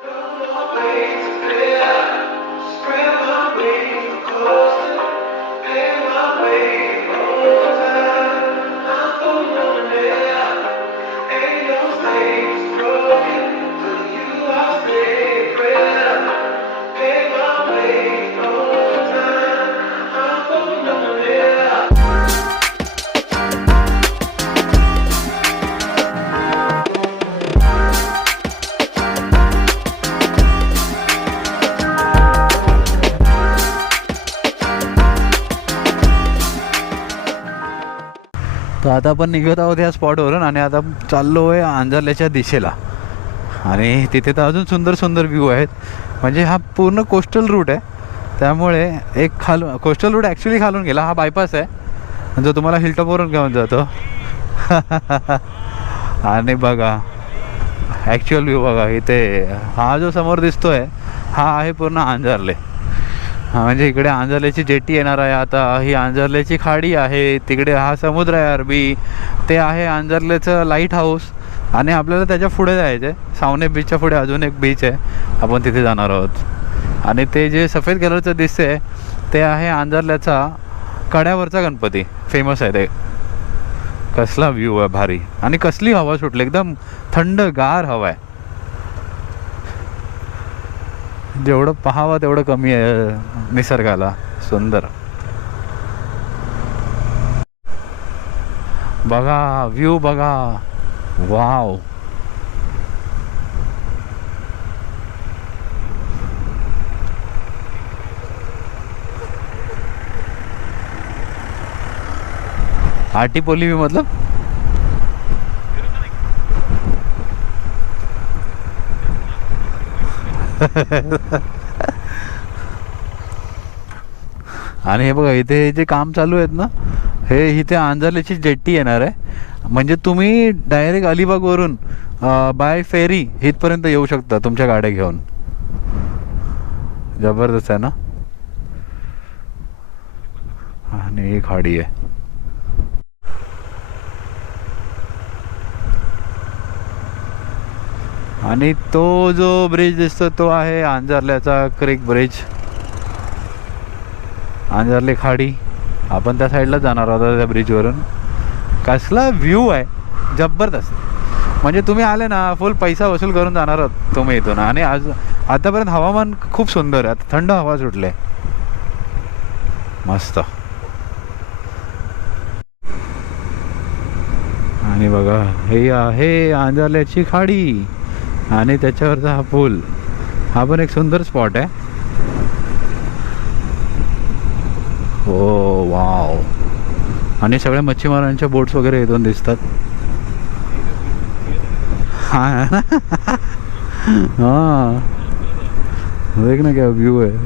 Please, please. तर आता आपण निघत आहोत या स्पॉटवरून आणि आता चाललो आहे आंजर्ल्याच्या दिशेला. आणि तिथे तर अजून सुंदर सुंदर व्ह्यू आहेत. म्हणजे हा पूर्ण कोस्टल रूट आहे. त्यामुळे एक खाल कोस्टल रूट ॲक्च्युली खालून गेला. हा बायपास आहे. जो तुम्हाला हिलटॉपवरून घेऊन जातो. आणि बघा ॲक्च्युअल व्ह्यू बघा इथे हा जो समोर दिसतोय हा आहे पूर्ण आंजर्ले. म्हणजे इकडे आंजर्ल्याची जेटी येणार आहे आता. ही आंजर्ल्याची खाडी आहे. तिकडे हा समुद्र आहे अरबी. ते आहे आंजर्ल्याचं लाइट हाऊस आणि आपल्याला त्याच्या पुढे जायचं आहे सावने बीचच्या पुढे अजून एक बीच आहे. आपण तिथे जाणार आहोत. आणि ते जे सफेद कलरचं दिसते ते आहे आंजर्ल्याचा कड्यावरचा गणपती. फेमस आहे ते. कसला व्ह्यू आहे भारी. आणि कसली हवा सुटली. एकदम थंड गार हवा आहे. जेवढं पाहावं तेवढं कमी आहे निसर्गाला. सुंदर. बघा व्ह्यू बघा. वाव आटी मतलब? आणि हे बघा इथे जे काम चालू आहेत ना हे इथे आंजर्ल्याची जेट्टी येणार आहे. म्हणजे तुम्ही डायरेक्ट अलिबागवरून बाय फेरी इथपर्यंत येऊ शकता तुमच्या गाड्या घेऊन. जबरदस्त आहे ना? आणि ही खाडी आहे. आणि तो जो ब्रिज दिसतो तो आहे आंजर्ल्याचा क्रिक ब्रिज आंजर्ले खाडी. आपण त्या साईडला जाणार आहोत त्या ब्रिजवरून कसला व्ह्यू आहे. जबरदस्त. म्हणजे तुम्ही आले ना फुल पैसा वसूल करून जाणार आहोत तुम्ही इथून. आणि आज आतापर्यंत हवामान खूप सुंदर आहे. आता थंड हवा सुटले. मस्त. आणि बघा हे आहे आंजर्ल्याची खाडी. आणि त्याच्यावरचा हा पूल. हा पण एक सुंदर स्पॉट आहे. हो वाव. आणि सगळ्या मच्छीमारांच्या बोट्स वगैरे इथून दिसतात. हा हा. देख ना क्या व्यू आहे.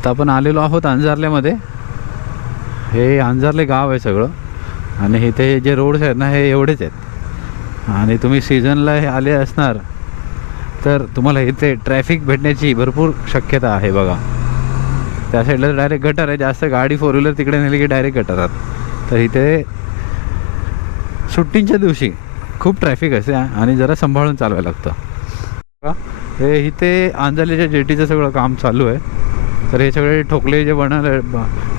आता आपण आलेलो आहोत अंजारल्यामध्ये. हे अंजारले गाव आहे सगळं. आणि इथे जे रोड्स आहेत ना हे एवढेच आहेत. आणि तुम्ही सीझनला हे आले असणार तर तुम्हाला इथे ट्रॅफिक भेटण्याची भरपूर शक्यता आहे बघा. त्या साईडला डायरेक्ट गटर आहे. जास्त गाडी फोर व्हीलर तिकडे नेली की डायरेक्ट गटारात तर इथे सुट्टींच्या दिवशी खूप ट्रॅफिक असते आणि जरा सांभाळून चालवायला लागतं. हे इथे आंजर्ल्याच्या जेटीचं सगळं काम चालू आहे. तर हे सगळे ठोकले जे बनवले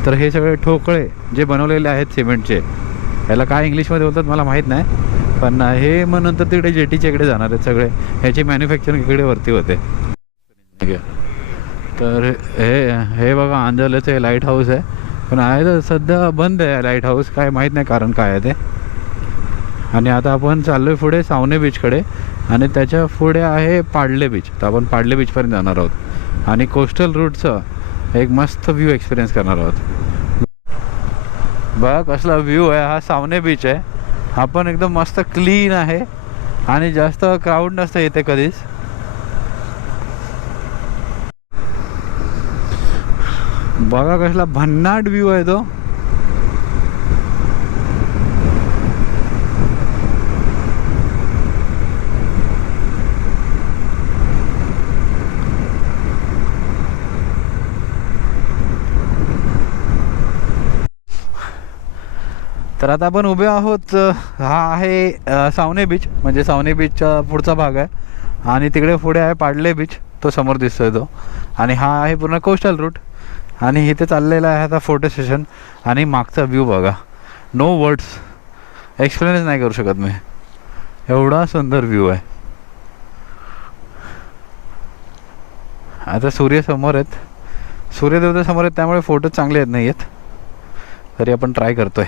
तर हे सगळे ठोकळे जे बनवलेले आहेत सिमेंटचे याला काय इंग्लिशमध्ये बोलतात मला माहीत नाही पण हे मग नंतर तिकडे जेटीच्या इकडे जाणार आहेत सगळे. ह्याची मॅन्युफॅक्चरिंग इकडे वरती होते. तर हे हे बघा आंजर्ल्याचं हे लाइट हाऊस आहे. पण आहे तर सध्या बंद आहे लाइट हाऊस काय माहीत नाही कारण काय आहे ते. आणि आता आपण चाललो आहे पुढे सावने बीचकडे आणि त्याच्या पुढे आहे पाडले बीच तर आपण पाडले बीचपर्यंत जाणार आहोत. आणि कोस्टल रूटचं एक मस्त व्ह्यू एक्सपिरियन्स करणार आहोत. बघा कसला व्ह्यू आहे. हा सावने बीच आहे. हा पण एकदम मस्त क्लीन आहे. आणि जास्त क्राऊड नसतं येते कधीच. बघा कसला भन्नाट व्ह्यू आहे तो. तर आता आपण उभे आहोत हा आहे सावने बीच म्हणजे सावने बीचचा पुढचा भाग आहे. आणि तिकडे पुढे आहे पाडले बीच तो समोर दिसतोय तो. आणि हा आहे पूर्ण कोस्टल रूट आणि इथे चाललेला आहे आता फोटो सेशन आणि मागचा व्ह्यू बघा. नो वर्ड्स एक्सप्लेनच नाही करू शकत मी. एवढा सुंदर व्ह्यू आहे. आता सूर्य समोर आहेत. सूर्यदेवता समोर आहेत त्यामुळे फोटो चांगले येत नाही आहेत तरी आपण ट्राय करतोय.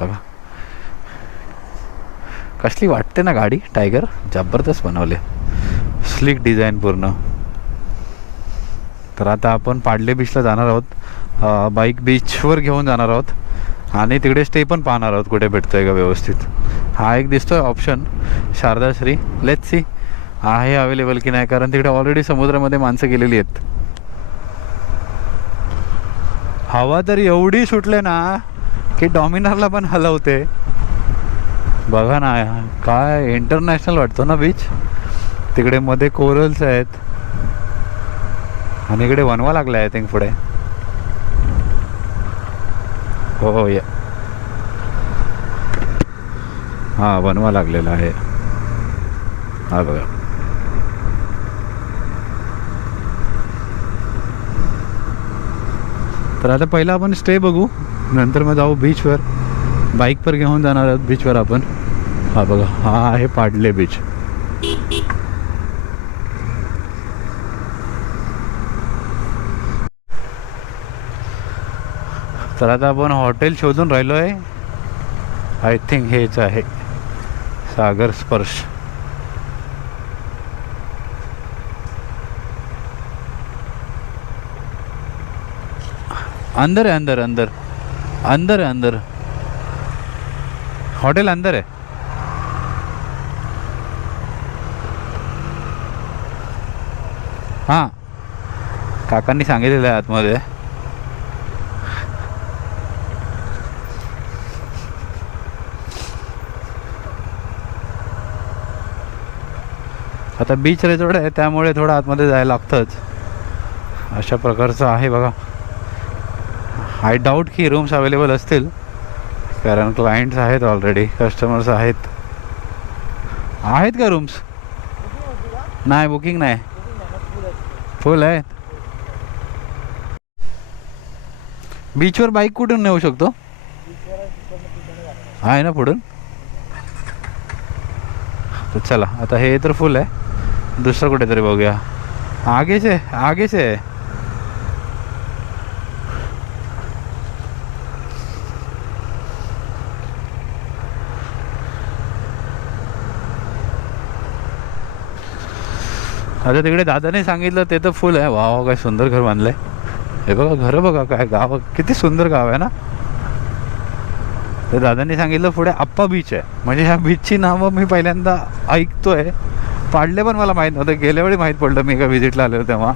बघा. कसली वाटते ना गाडी टायगर जबरदस्त बनवले. स्लिक डिझाईन पूर्ण. तर आता आपण पाडले बीचला जाणार आहोत. बाईक बीचवर घेऊन जाणार आहोत. आणि तिकडे स्टे पण पाहणार आहोत कुठे भेटतोय का व्यवस्थित. हा एक दिसतोय ऑप्शन शारदाश्री लेट सी आहे अवेलेबल की नाही? कारण तिकडे ऑलरेडी समुद्रामध्ये माणसं गेलेली आहेत. हवा तर एवढी सुटले ना की डॉमिनरला पण हलवते. बघा ना काय इंटरनॅशनल वाटतो ना बीच तिकडे मध्ये कोरल्स आहेत. आणि इकडे वनवा लागला आय थिंक पुढे. हो हो या. हा वनवा लागलेला आहे. हा बघा. तर आता पहिला आपण स्टे बघू. नंतर मग जाऊ बीचवर बाईकवर घेऊन जाणार आहोत बीचवर आपण. हा बघा हा आहे पाडले बीच तर आता आपण हॉटेल शोधून राहिलो आहे आय थिंक हेच आहे. सागर स्पर्श. अंदर आहे अंदर अंदर. अंदर है अंदर हॉटेल अंदर आहे हां। काकांनी सांगितलेलं आहे आतमध्ये। आता बीच रेसोर्ट आहे त्यामुळे थोडं आतमध्ये जायला लागतंच. अशा प्रकारचं आहे बघा. आय डाऊट की रूम्स अवेलेबल असतील कारण क्लायंट्स आहेत ऑलरेडी कस्टमर्स आहेत. आहेत का रूम्स नाही बुकिंग नाही. फुल आहे बीचवर बाईक कुठून नेऊ शकतो? आहे ना पुढून? तर चला आता हे तर फुल आहे. दुसरं कुठेतरी बघूया. आगेच आहे आगेच. आहे आता तिकडे दादाने सांगितलं ते तर फुल आहे. वा काय सुंदर घर बांधलंय. हे बघा घर बघा काय गाव किती सुंदर गाव आहे ना? तर दादांनी सांगितलं पुढे आप्पा बीच आहे. म्हणजे ह्या बीचची नावं मी पहिल्यांदा ऐकतोय. पाडले पण मला माहीत नव्हतं. गेल्या वेळी माहीत पडलं मी एका व्हिजिटला आलेलो तेव्हा.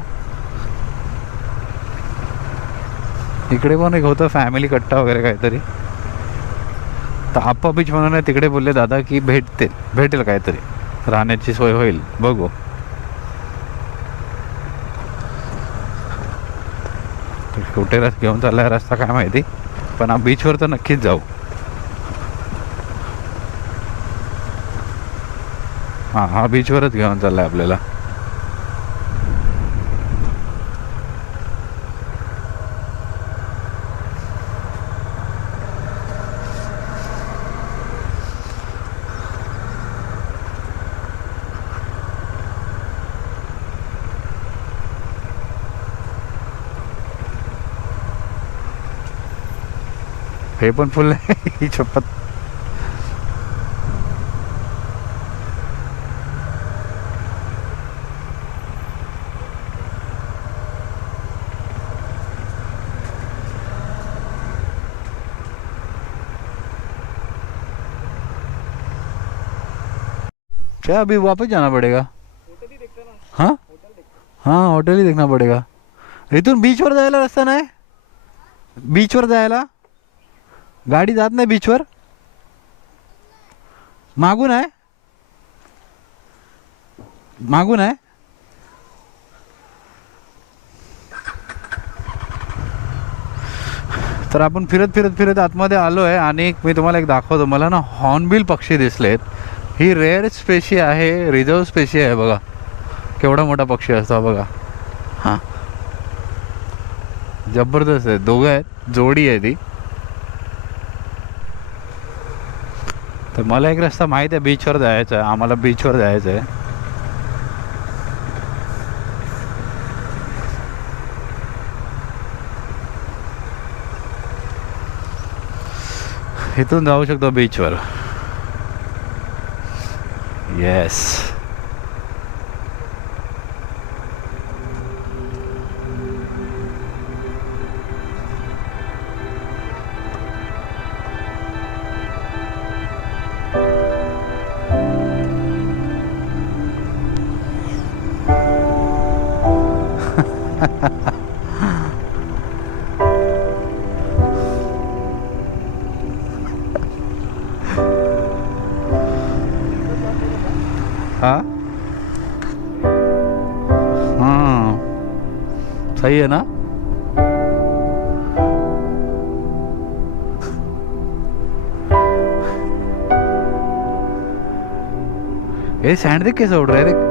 इकडे पण एक होतं फॅमिली कट्टा वगैरे काहीतरी. तर आप्पा बीच म्हणून तिकडे बोलले दादा की भेटतील भेटेल काहीतरी. राहण्याची सोय होईल. बघू. कुठे रस घेऊन चाललाय रस्ता काय माहिती? पण हा बीचवर तर नक्कीच जाऊ. हा हा बीचवरच घेऊन चाललाय आपल्याला. हे पण फुल ही चप्पत क्या अभी वापस जाना पड़ेगा? हाँ? हाँ होटल ही देखना पड़ेगा। इथून बीचवर जायला रस्ता नाही बीचवर जायला? गाडी जात नाही बीचवर मागून आहे? मागून आहे? तर आपण फिरत फिरत फिरत आतमध्ये आलो आहे आणि एक मी तुम्हाला एक दाखवतो. मला ना हॉर्नबिल पक्षी दिसलेत. ही रेअर स्पेशी आहे रिझर्व स्पेशी आहे बघा. केवढा मोठा पक्षी असतो बघा. हां. जबरदस्त आहे. दोघं आहेत. जोडी आहे ती. तर मला एक रस्ता माहीत आहे बीचवर जायचा आहे. आम्हाला बीचवर जायचं आहे इथून जाऊ शकतो बीचवर येस ये सैंड देख कैसे उड़ रहा है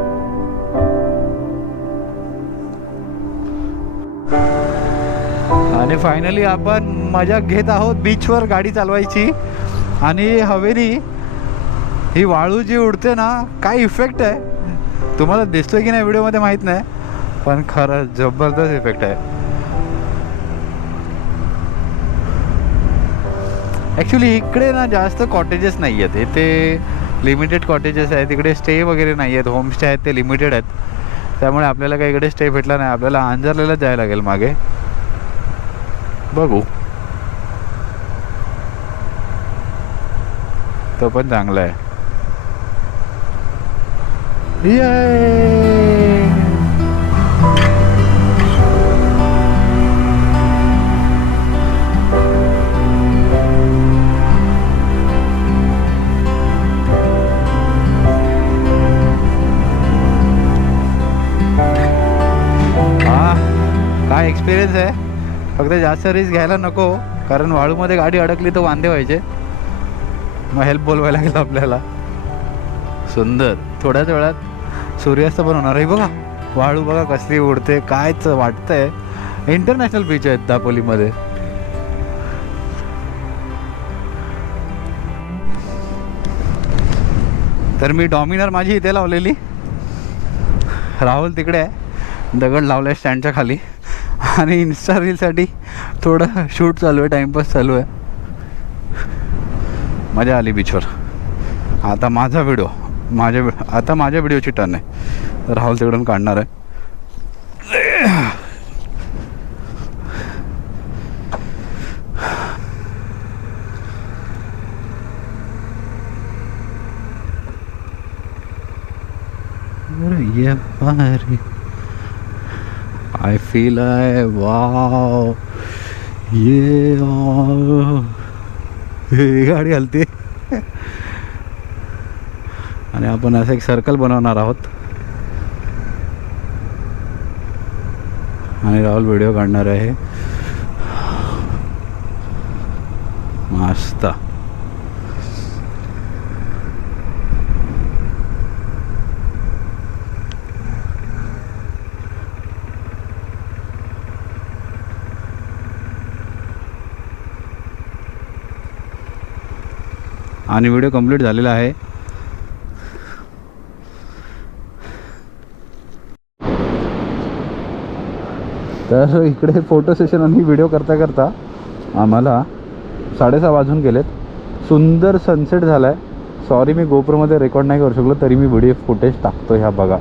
आणि फायनली आपण मजा घेत आहोत बीचवर गाडी चालवायची आणि हवेली ही वाळू जी उडते ना काय इफेक्ट आहे तुम्हाला दिसतोय की नाही व्हिडिओमध्ये माहीत नाही पण खरं जबरदस्त इफेक्ट आहे ॲक्च्युली इकडे ना जास्त कॉटेजेस नाही आहेत इथे लिमिटेड कॉटेजेस आहेत तिकडे स्टे वगैरे नाही आहेत होमस्टे आहेत ते लिमिटेड आहेत. त्यामुळे आपल्याला काही इकडे स्टे भेटला नाही आपल्याला अंजरलेला जायला लागेल मागे. बघू. तो पण चांगला आहे. फक्त जास्त रिस्क घ्यायला नको कारण वाळूमध्ये गाडी अडकली तर वांदे व्हायचे. मग हेल्प बोलवायला लागेल आपल्याला. सुंदर. थोड्याच वेळात सूर्यास्त पण होणार आहे बघा. वाळू बघा कसली उडते कायच वाटतंय. इंटरनॅशनल बीच आहेत दापोलीमध्ये. तर मी डॉमिनर माझी इथे लावलेली. राहुल तिकडे आहे. दगड लावलाय स्टँडच्या खाली. आणि इन्स्टा रीलसाठी थोडं शूट चालू आहे टाइमपास चालू आहे. मजा आली बीचवर आता माझा व्हिडिओ माझ्या व्हि- आता माझ्या व्हिडिओची टर्न आहे. राहुल तिकडून काढणार आहे. अरे ये I I feel I wow ये ही गाडी हलते. आणि आपण असं एक सर्कल बनवणार आहोत. आणि राहुल व्हिडिओ काढणार आहे. मस्त. आणि व्हिडिओ कंप्लीट झालेला आहे. तर इकडे फोटो सेशन आणि व्हिडिओ करता करता आम्हाला साडेसहा वाजून गेलेत. सुंदर सनसेट झाला आहे सॉरी मी गोप्रोमध्ये रेकॉर्ड नाही करू शकलो तरी मी व्हिडिओ फुटेज टाकतो ह्या बघा.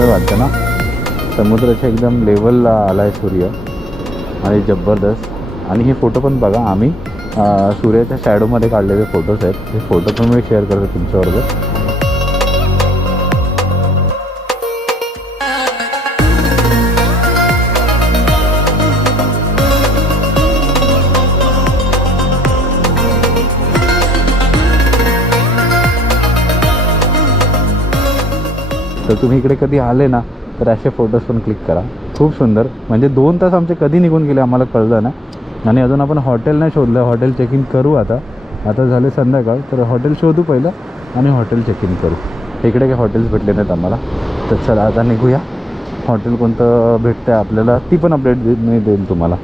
सुंदर वाटतं ना? समुद्राच्या एकदम लेवलला आला आहे सूर्य. आणि जबरदस्त. आणि हे फोटो पण बघा आम्ही सूर्याच्या शॅडोमध्ये काढलेले फोटोज आहेत. हे फोटो पण मी शेअर करतो तुमच्याबरोबर. तर तुम्ही इकडे कधी आले ना तर असे फोटोज पण क्लिक करा. खूप सुंदर. म्हणजे दोन तास आमचे कधी निघून गेले आम्हाला कळलं ना. आणि अजून आपण हॉटेल नाही शोधलं. हॉटेल चेक इन करू आता. आता झाले संध्याकाळ. तर हॉटेल शोधू पहिलं आणि हॉटेल चेक इन करू. इकडे काही हॉटेल्स भेटले नाहीत आम्हाला. तर चला आता निघूया. हॉटेल कोणतं भेटतं आपल्याला ती पण अपडेट दे मी देईन तुम्हाला.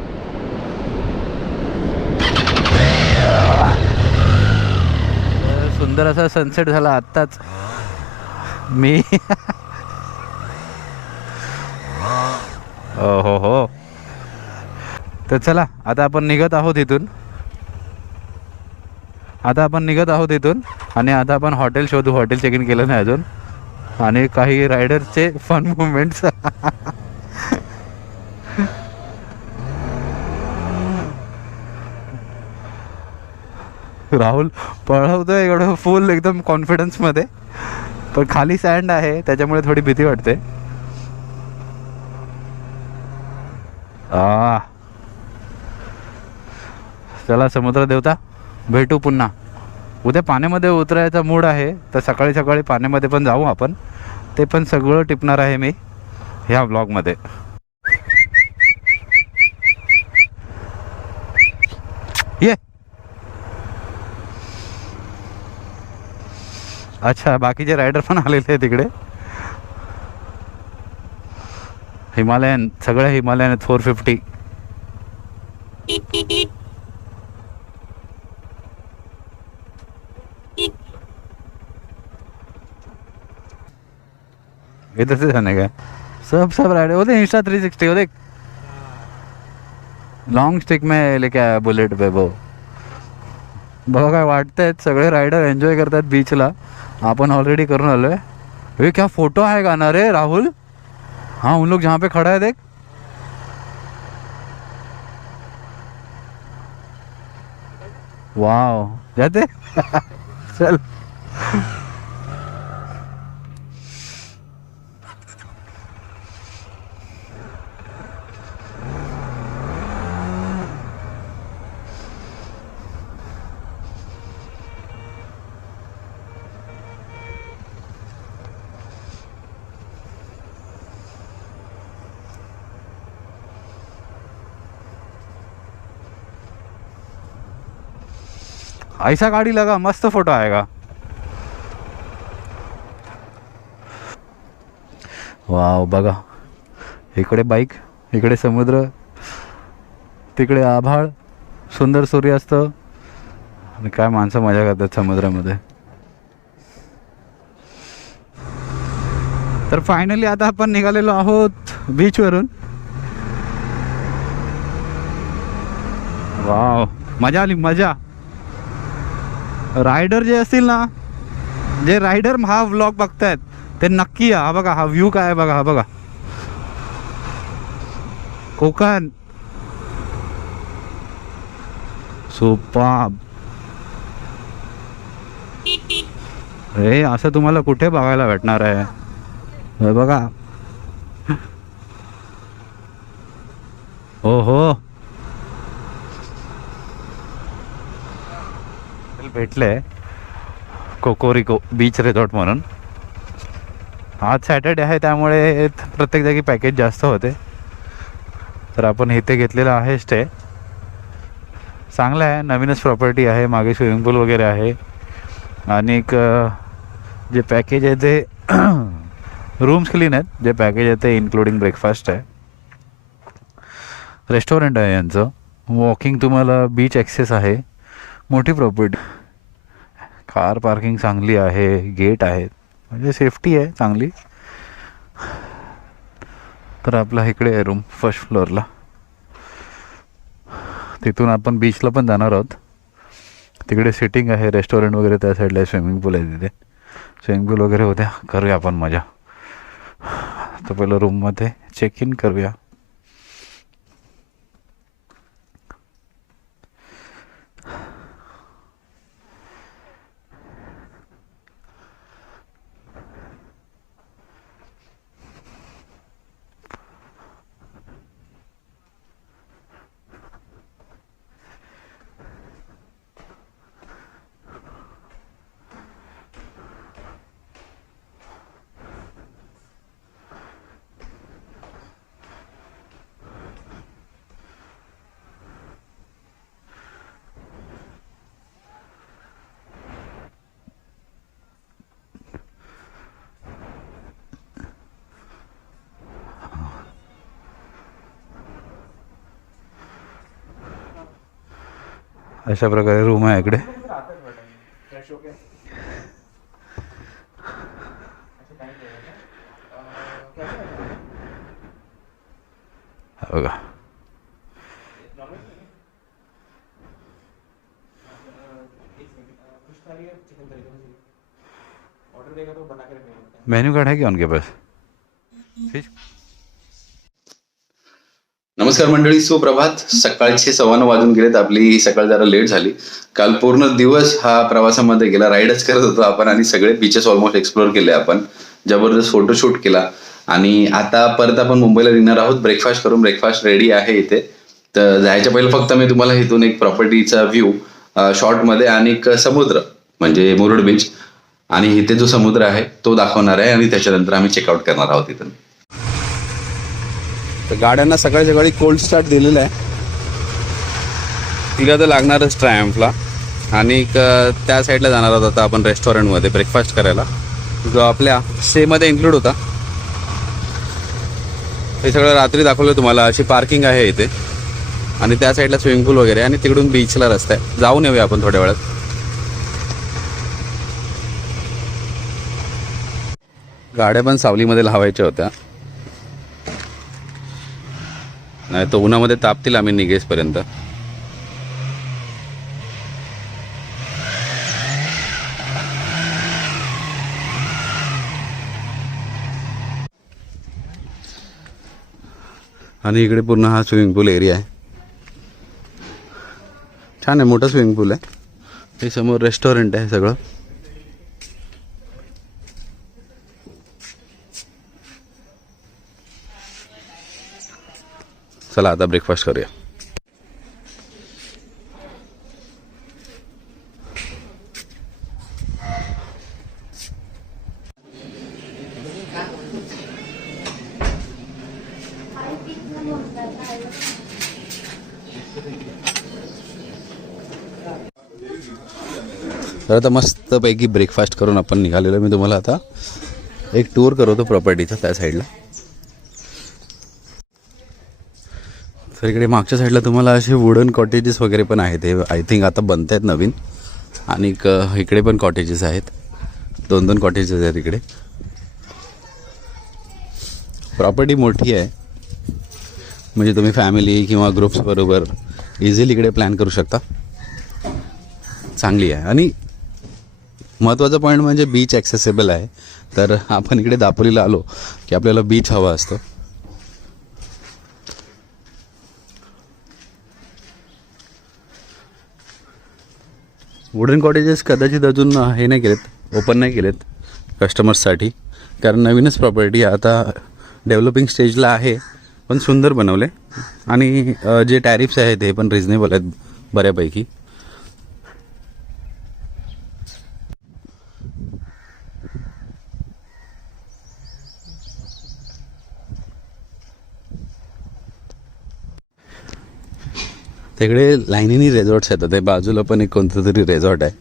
सुंदर असा सनसेट झाला आत्ताच. मी. हो हो हो. तर चला आता आपण निघत आहोत इथून. आता आपण निघत आहोत इथून आणि आता आपण हॉटेल शोधू. हॉटेल चेक इन केलं नाही अजून. आणि काही रायडरचे फन मुवमेंट्स राहुल पळवतोय एवढं फुल एकदम कॉन्फिडन्समध्ये पण खाली सँड आहे त्याच्यामुळे थोडी भीती वाटते. आ. चला समुद्र देवता भेटू पुन्हा. उद्या पाण्यामध्ये उतरायचा मूड आहे तर सकाळी सकाळी पाण्यामध्ये पण जाऊ आपण. ते पण सगळं टिपणार आहे मी ह्या ब्लॉगमध्ये ये. अच्छा बाकीचे रायडर पण आलेले आहेत तिकडे हिमालयन सगळे हिमालयन आहेत फोर फिफ्टी इधर से जाने का सब सब राइड वो देख इंस्टा थ्री सिक्सटी वो देख। लॉन्ग स्टिक में लेके आया बुलेट पे वो। बघा काय वाटतायत सगळे रायडर एन्जॉय करतात बीचला आपण ऑलरेडी ये क्या फ़ोटो है ना रे, राहुल? हाँ उन लोग जहाँ पे खड़ा है, देख। वाह जाते। चल। ऐसा गाडी लगा मस्त फोटो आएगा। वाव बघा. इकडे बाईक इकडे समुद्र तिकडे आभाळ सुंदर सूर्यास्त आणि काय माणसं मजा करतात समुद्रामध्ये. तर फायनली आता आपण निघालेलो आहोत बीचवरून वाव मजा आली मजा. रायडर जे असतील ना जे रायडर हा व्लॉग बघतायत ते नक्की या. हा बघा हा व्ह्यू काय आहे बघा हा बघा. कोकण. सुपाब रे असं तुम्हाला कुठे बघायला भेटणार आहे? हे बघा. हो हो भेटले कोकोरिको बीच रिसॉर्ट म्हणून. आज सॅटर्डे आहे त्यामुळे प्रत्येक जागी पॅकेज जास्त होते. तर आपण इथे घेतलेलं आहे स्टे. चांगलं आहे नवीनच प्रॉपर्टी आहे मागे स्विमिंग पूल वगैरे आहे. आणि जे पॅकेज आहे ते रूम्स क्लीन आहेत जे पॅकेज आहे ते इन्क्लुडिंग ब्रेकफास्ट आहे. रेस्टॉरंट आहे यांचं. वॉकिंग तुम्हाला बीच ॲक्सेस आहे. मोठी प्रॉपर्टी. कार पार्किंग चांगली आहे गेट आहेत म्हणजे सेफ्टी आहे चांगली. तर आपला इकडे आहे रूम फर्स्ट फ्लोअरला तिथून आपण बीचला पण जाणार आहोत. तिकडे सिटिंग आहे रेस्टॉरंट वगैरे त्या साईडला स्विमिंग पूल आहे तिथे. स्विमिंग पूल वगैरे होत्या करूया आपण मजा. तर पहिलं रूममध्ये चेक इन करूया. अशा प्रकारे रूम आहे इकडे. हा बघा. मेन्यू कार्ड है क्या उनके पास? नमस्कार मंडळी सुप्रभात. सकाळचे सव्वा नऊ वाजून गेलेत. आपली सकाळ जरा लेट झाली. काल पूर्ण दिवस हा प्रवासामध्ये गेला राईडच करत होतो आपण आणि सगळे बीचेस ऑलमोस्ट एक्सप्लोर केले आपण. जबरदस्त फोटोशूट केला. आणि आता परत आपण मुंबईला निघणार आहोत. ब्रेकफास्ट करून ब्रेकफास्ट रेडी आहे इथे. तर जायच्या पहिले फक्त मी तुम्हाला इथून एक प्रॉपर्टीचा व्ह्यू शॉर्टमध्ये आणि एक समुद्र म्हणजे मुरुड बीच आणि इथे जो समुद्र आहे तो दाखवणार आहे आणि त्याच्यानंतर आम्ही चेकआउट करणार आहोत इथून. तर गाड्यांना सकाळी सकाळी कोल्ड स्टार्ट दिलेला आहे. तिला तर लागणारच ट्रायम्फला आणि त्या साईडला जाणार आहोत आता आपण रेस्टॉरंटमध्ये ब्रेकफास्ट करायला. जो आपल्या स्टेमध्ये इन्क्लूड होता. हे सगळं रात्री दाखवलं तुम्हाला. अशी पार्किंग आहे इथे. आणि त्या साईडला स्विमिंग पूल वगैरे आणि तिकडून बीचला रस्ता आहे. जाऊन येऊया आपण थोड्या वेळात. गाड्या पण सावलीमध्ये लावायच्या होत्या. नाही तर उन्हामध्ये तापतील आम्ही निघेसपर्यंत. आणि इकडे पूर्ण हा स्विमिंग पूल एरिया आहे. छान आहे मोठा स्विमिंग पूल आहे. हे समोर रेस्टॉरंट आहे सगळं. चला आता ब्रेकफास्ट करूया. तर आता मस्तपैकी ब्रेकफास्ट करून आपण निघालेलो. मी तुम्हाला आता एक टूर करवतो प्रॉपर्टीचा त्या साईडला तर इकडे मागच्या साईडला तुम्हाला असे वुडन कॉटेजेस वगैरे पण आहेत. हे आय थिंक आता बनत आहेत नवीन. आणि इकडे पण कॉटेजेस आहेत. दोन दोन कॉटेजेस आहेत इकडे. प्रॉपर्टी मोठी आहे. म्हणजे तुम्ही फॅमिली किंवा ग्रुप्सबरोबर इझिली इकडे प्लॅन करू शकता. चांगली आहे. आणि महत्त्वाचा पॉईंट म्हणजे बीच ॲक्सेसेबल आहे. तर आपण इकडे दापोलीला आलो की आपल्याला बीच हवा असतो. वुडन कॉटेजेस कदाचित अजून हे नाही केलेत ओपन नाही केलेत कस्टमर्ससाठी कारण नवीनच प्रॉपर्टी आता डेव्हलपिंग स्टेजला आहे पण सुंदर बनवले आणि जे टॅरिफ्स आहेत ते पण रिझनेबल आहेत बऱ्यापैकी. तिकडे लाईनीनी रेझॉर्ट्स आहेत ते बाजूला पण एक कोणतं तरी रेझॉर्ट आहे.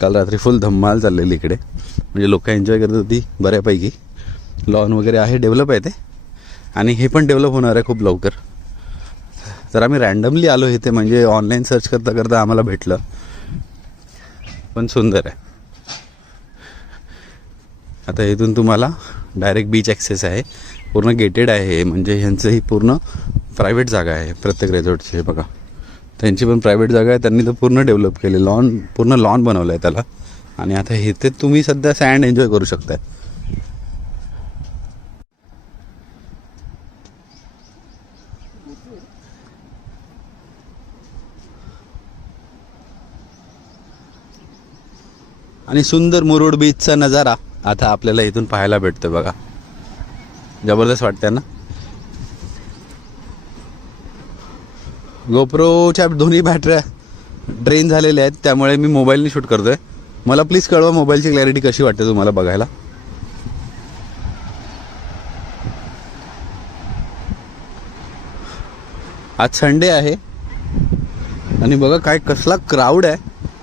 काल रात्री फुल धम्माल चाललेली इकडे. म्हणजे लोक एन्जॉय करत होती बऱ्यापैकी. लॉन वगैरे आहे डेव्हलप आहे ते. आणि हे पण डेव्हलप होणार आहे खूप लवकर. तर आम्ही रँडमली आलो इथे म्हणजे ऑनलाईन सर्च करता करता आम्हाला भेटलं. पण सुंदर आहे. आता इथून तुम्हाला डायरेक्ट बीच ॲक्सेस आहे. पूर्ण गेटेड आहे हे. म्हणजे ह्यांचं ही पूर्ण प्रायव्हेट जागा आहे प्रत्येक रेझॉर्टची हे बघा. त्यांची पण प्रायव्हेट जागा आहे त्यांनी तर पूर्ण डेव्हलप केली लॉन पूर्ण लॉन बनवलं आहे त्याला. आणि आता इथे तुम्ही सध्या सँड एन्जॉय करू शकताय. आणि सुंदर मुरुड बीचचा नजारा आता आपल्याला इथून पाहायला भेटतो बघा. जबरदस्त वाटतंय ना? गोप्रोच्या दोन्ही बॅटऱ्या ड्रेन झालेल्या आहेत. त्यामुळे मी मोबाईलने शूट करतोय. मला प्लीज कळवा मोबाईलची क्लॅरिटी कशी वाटते तुम्हाला बघायला. आज संडे आहे. आणि बघा काय कसला क्राऊड आहे.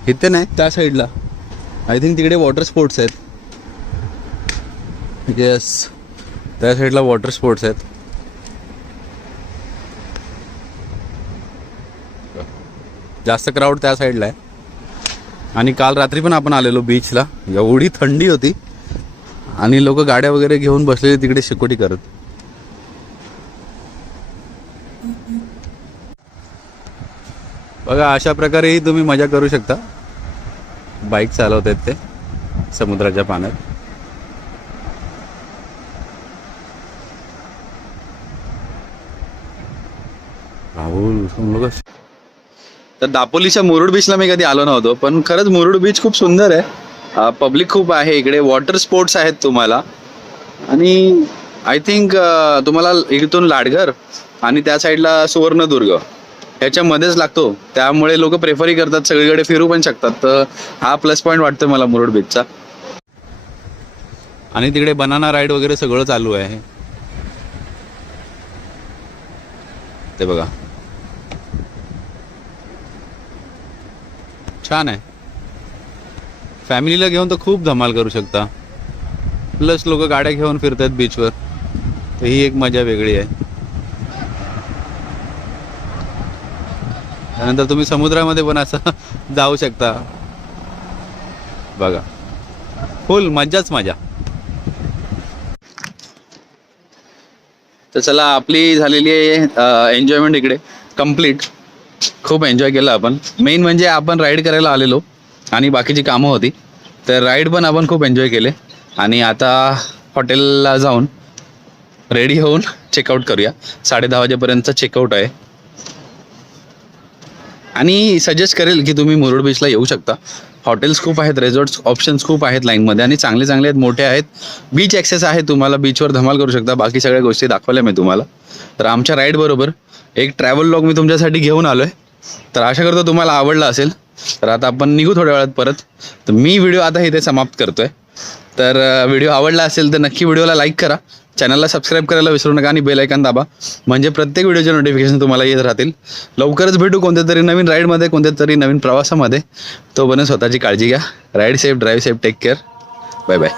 इथे नाही त्या साईडला आय थिंक तिकडे वॉटर स्पोर्ट्स आहेत. येस त्या साईडला वॉटर स्पोर्ट्स आहेत. जास्त क्राऊड त्या साईडला आहे. आणि काल रात्री पण आपण आलेलो बीचला एवढी थंडी होती. आणि लोक गाड्या वगैरे घेऊन बसलेले तिकडे शिकोटी करत. बघा अशा प्रकारेही तुम्ही मजा करू शकता. बाईक चालवत आहेत ते समुद्राच्या पाण्यात राहुल तुम लोग तर दापोलीच्या मुरुड बीचला मी कधी आलो नव्हतो पण खरंच मुरुड बीच खूप सुंदर आहे. पब्लिक खूप आहे इकडे वॉटर स्पोर्ट्स आहेत तुम्हाला. आणि आय थिंक तुम्हाला इथून लाडघर आणि त्या साईडला सुवर्णदुर्ग ह्याच्यामध्येच लागतो. त्यामुळे लोक प्रेफरही करतात सगळीकडे फिरू पण शकतात. तर हा प्लस पॉईंट वाटतो मला मुरुड बीचचा आणि तिकडे बनाना राईड वगैरे सगळं चालू आहे. ते बघा. छान आहे. फॅमिलीला घेऊन तर खूप धमाल करू शकता. प्लस लोक गाड्या घेऊन फिरतात बीचवर तर ही एक मजा वेगळी आहे. त्यानंतर तुम्ही समुद्रामध्ये पण असं जाऊ शकता. बघा. फुल मज्जाच मजा. तर चला आपली झालेली आहे एन्जॉयमेंट इकडे. कंप्लीट खूप एन्जॉय केलं आपण. मेन म्हणजे आपण राईड करायला आलेलो आणि बाकीची कामं होती. तर राईड पण आपण खूप एन्जॉय केले. आणि आता हॉटेलला जाऊन रेडी होऊन चेकआउट करूया. साडे दहा वाजेपर्यंतचा चेकआउट आहे. आणि सजेस्ट करेल की तुम्ही मुरुड बीचला येऊ शकता. हॉटेल्स खूप आहेत रेझॉर्ट्स ऑप्शन्स खूप आहेत लाईनमध्ये आणि चांगले चांगले आहेत मोठे आहेत. बीच ॲक्सेस आहे तुम्हाला बीचवर धमाल करू शकता. बाकी सगळ्या गोष्टी दाखवल्या मी तुम्हाला. तर आमच्या राईड बरोबर. एक ट्रॅव्हल लॉग मी तुमच्यासाठी घेऊन आलो आहे तर आशा करतो तुम्हाला आवडला असेल. तर आता आपण निघू थोड्या वेळात परत. तर मी व्हिडिओ आता इथे समाप्त करतो आहे तर व्हिडिओ आवडला असेल तर नक्की व्हिडिओला लाईक करा. चॅनलला सबस्क्राईब करायला विसरू नका आणि बेल ऐकन दाबा. म्हणजे प्रत्येक व्हिडिओचे नोटिफिकेशन तुम्हाला येत राहतील. लवकरच भेटू कोणत्या तरी नवीन राईडमध्ये कोणत्या तरी नवीन प्रवासामध्ये. तोपर्यंत स्वतःची काळजी घ्या. Ride safe drive safe take care bye bye